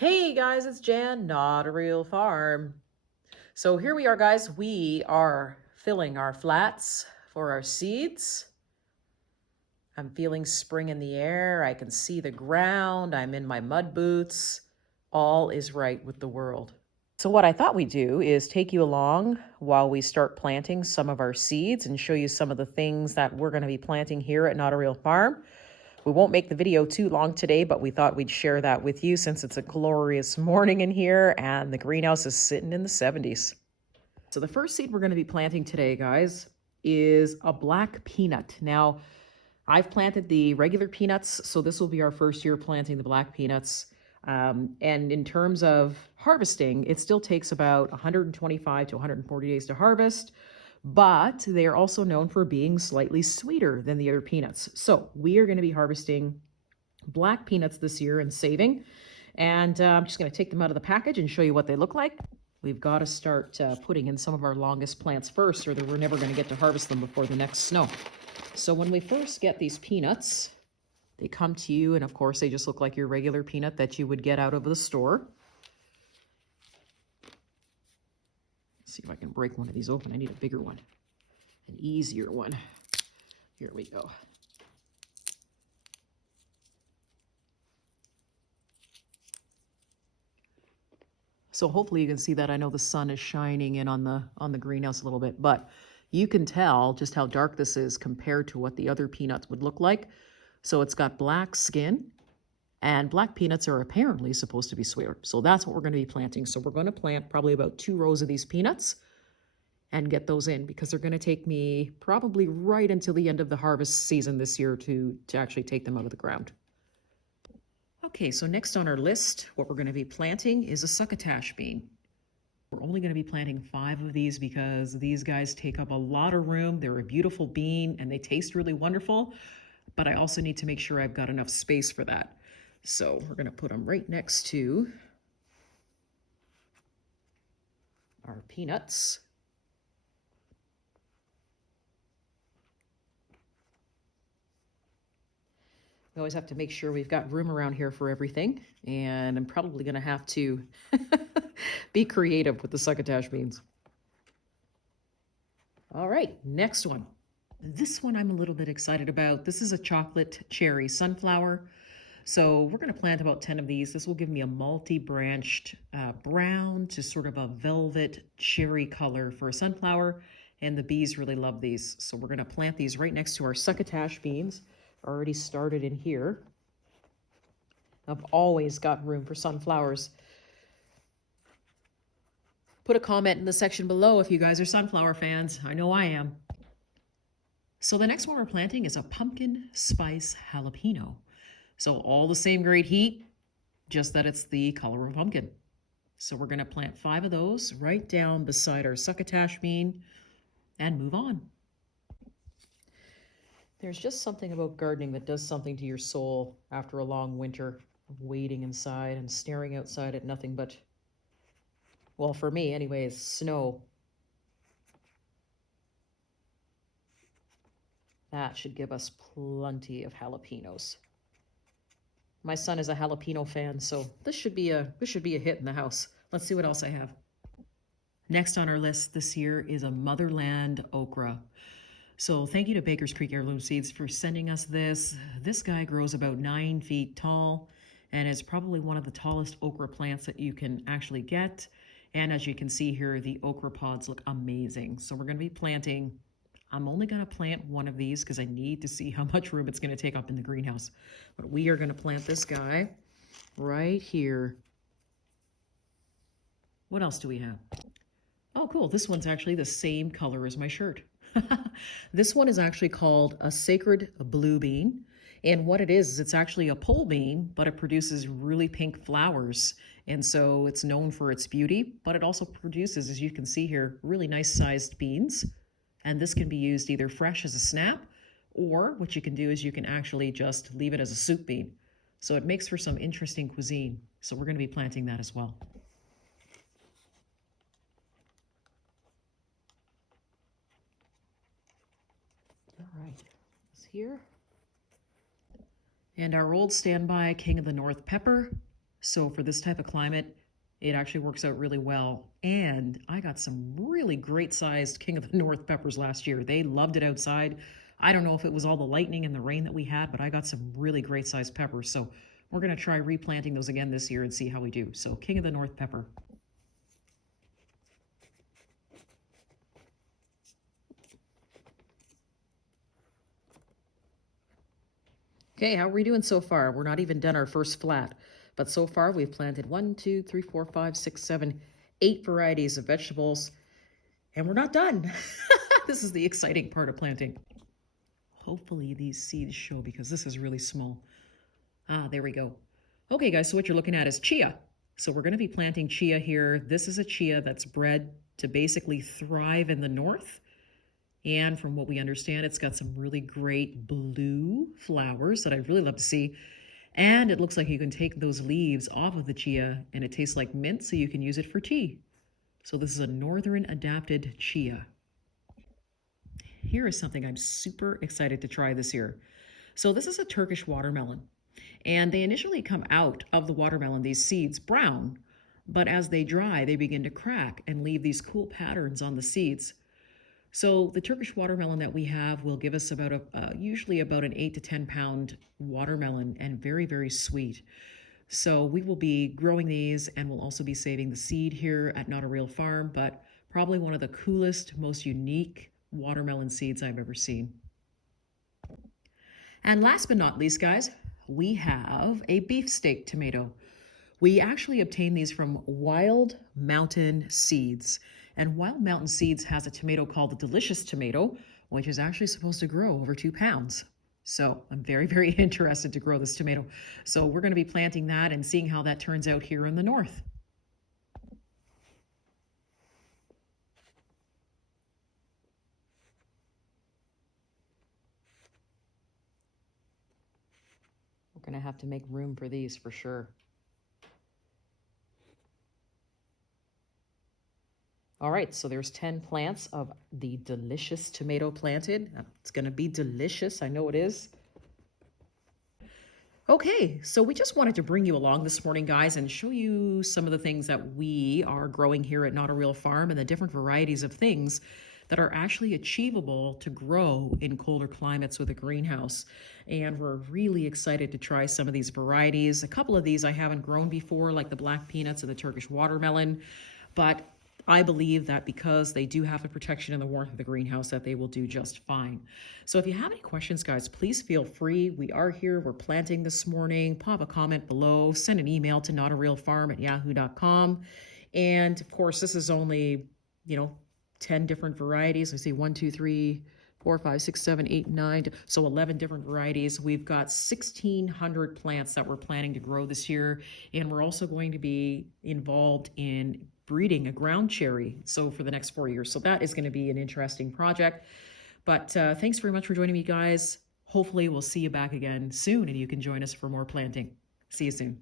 Hey guys, it's Jan, Not a Real Farm. So here we are, guys. We are filling our flats for our seeds. I'm feeling spring in the air. I can see the ground. I'm in my mud boots. All is right with the world. So what I thought we'd do is take you along while we start planting some of our seeds and show you some of the things that we're going to be planting here at Not a Real Farm. We won't make the video too long today, but we thought we'd share that with you since it's a glorious morning in here and the greenhouse is sitting in the 70s. So the first seed we're going to be planting today, guys, is a black peanut. Now, I've planted the regular peanuts, so this will be our first year planting the black peanuts. And in terms of harvesting, it still takes about 125 to 140 days to harvest, but they are also known for being slightly sweeter than the other peanuts. So we are going to be harvesting black peanuts this year and saving. And I'm just going to take them out of the package and show you what they look like. We've got to start putting in some of our longest plants first, or we're never going to get to harvest them before the next snow. So when we first get these peanuts, they come to you, and of course they just look like your regular peanut that you would get out of the store. Let's see if I can break one of these open. I need a bigger one, an easier one. Here we go. So hopefully you can see that. I know the sun is shining in on the greenhouse a little bit, but you can tell just how dark this is compared to what the other peanuts would look like. So it's got black skin, and black peanuts are apparently supposed to be sweeter. So that's what we're going to be planting. So we're going to plant probably about 2 rows of these peanuts and get those in, because they're going to take me probably right until the end of the harvest season this year to actually take them out of the ground. Okay, so next on our list, what we're going to be planting is a succotash bean. We're only going to be planting 5 of these because these guys take up a lot of room. They're a beautiful bean and they taste really wonderful, but I also need to make sure I've got enough space for that. So we're going to put them right next to our peanuts. We always have to make sure we've got room around here for everything, and I'm probably going to have to be creative with the succotash beans. All right, next one. This one I'm a little bit excited about. This is a chocolate cherry sunflower. So we're going to plant about 10 of these. This will give me a multi-branched brown to sort of a velvet cherry color for a sunflower, and the bees really love these. So we're going to plant these right next to our succotash beans. Already started in here. I've always got room for sunflowers. Put a comment in the section below if you guys are sunflower fans. I know I am. So the next one we're planting is a pumpkin spice jalapeno. So all the same great heat, just that it's the color of pumpkin. So we're going to plant 5 of those right down beside our succotash bean and move on. There's just something about gardening that does something to your soul after a long winter of waiting inside and staring outside at nothing but, well, for me anyways, snow. That should give us plenty of jalapenos. My son is a jalapeno fan, so this should be a hit in the house. Let's see what else I have. Next on our list this year is a motherland okra. So thank you to Baker's Creek Heirloom Seeds for sending us this. This guy grows about 9 feet tall and is probably one of the tallest okra plants that you can actually get. And as you can see here, the okra pods look amazing. So we're going to be planting, I'm only going to plant 1 of these because I need to see how much room it's going to take up in the greenhouse. But we are going to plant this guy right here. What else do we have? Oh, cool. This one's actually the same color as my shirt. This one is actually called a sacred blue bean. And what it is it's actually a pole bean, but it produces really pink flowers. And so it's known for its beauty, but it also produces, as you can see here, really nice sized beans. And this can be used either fresh as a snap, or what you can do is you can actually just leave it as a soup bean. So it makes for some interesting cuisine. So we're going to be planting that as well. All right, it's here. And our old standby King of the North pepper. So for this type of climate, it actually works out really well. And I got some really great sized King of the North peppers last year. They loved it outside. I don't know if it was all the lightning and the rain that we had, but I got some really great sized peppers. So we're going to try replanting those again this year and see how we do. So King of the North pepper. Okay, how are we doing so far? We're not even done our first flat, but so far we've planted 1, 2, 3, 4, 5, 6, 7, 8 varieties of vegetables, and we're not done. This is the exciting part of planting. Hopefully these seeds show because this is really small. Ah, there we go. Okay, guys, so what you're looking at is chia. So we're going to be planting chia here. This is a chia that's bred to basically thrive in the north. And from what we understand, it's got some really great blue flowers that I'd really love to see. And it looks like you can take those leaves off of the chia and it tastes like mint, so you can use it for tea. So this is a northern adapted chia. Here is something I'm super excited to try this year. So this is a Turkish watermelon. And they initially come out of the watermelon, these seeds, brown. But as they dry, they begin to crack and leave these cool patterns on the seeds. So the Turkish watermelon that we have will give us about usually about an 8 to 10 pound watermelon, and very, very sweet. So we will be growing these, and we'll also be saving the seed here at Not a Real Farm, but probably one of the coolest, most unique watermelon seeds I've ever seen. And last but not least, guys, we have a beefsteak tomato. We actually obtain these from Wild Mountain Seeds. And Wild Mountain Seeds has a tomato called the Delicious Tomato, which is actually supposed to grow over 2 pounds. So I'm very, very interested to grow this tomato. So we're going to be planting that and seeing how that turns out here in the north. We're going to have to make room for these for sure. All right, so there's 10 plants of the delicious tomato planted. It's going to be delicious. I know it is. Okay, so we just wanted to bring you along this morning, guys, and show you some of the things that we are growing here at Not a Real Farm and the different varieties of things that are actually achievable to grow in colder climates with a greenhouse. And we're really excited to try some of these varieties. A couple of these I haven't grown before, like the black peanuts and the Turkish watermelon, but I believe that because they do have the protection and the warmth of the greenhouse, that they will do just fine. So if you have any questions, guys, please feel free. We are here. We're planting this morning. Pop a comment below. Send an email to NotARealFarm@yahoo.com. And of course, this is only, 10 different varieties. I see 1, 2, 3, 4, 5, 6, 7, 8, 9. So 11 different varieties. We've got 1,600 plants that we're planning to grow this year. And we're also going to be involved in breeding a ground cherry, so for the next 4 years. So that is going to be an interesting project. But thanks very much for joining me, guys. Hopefully we'll see you back again soon and you can join us for more planting. See you soon.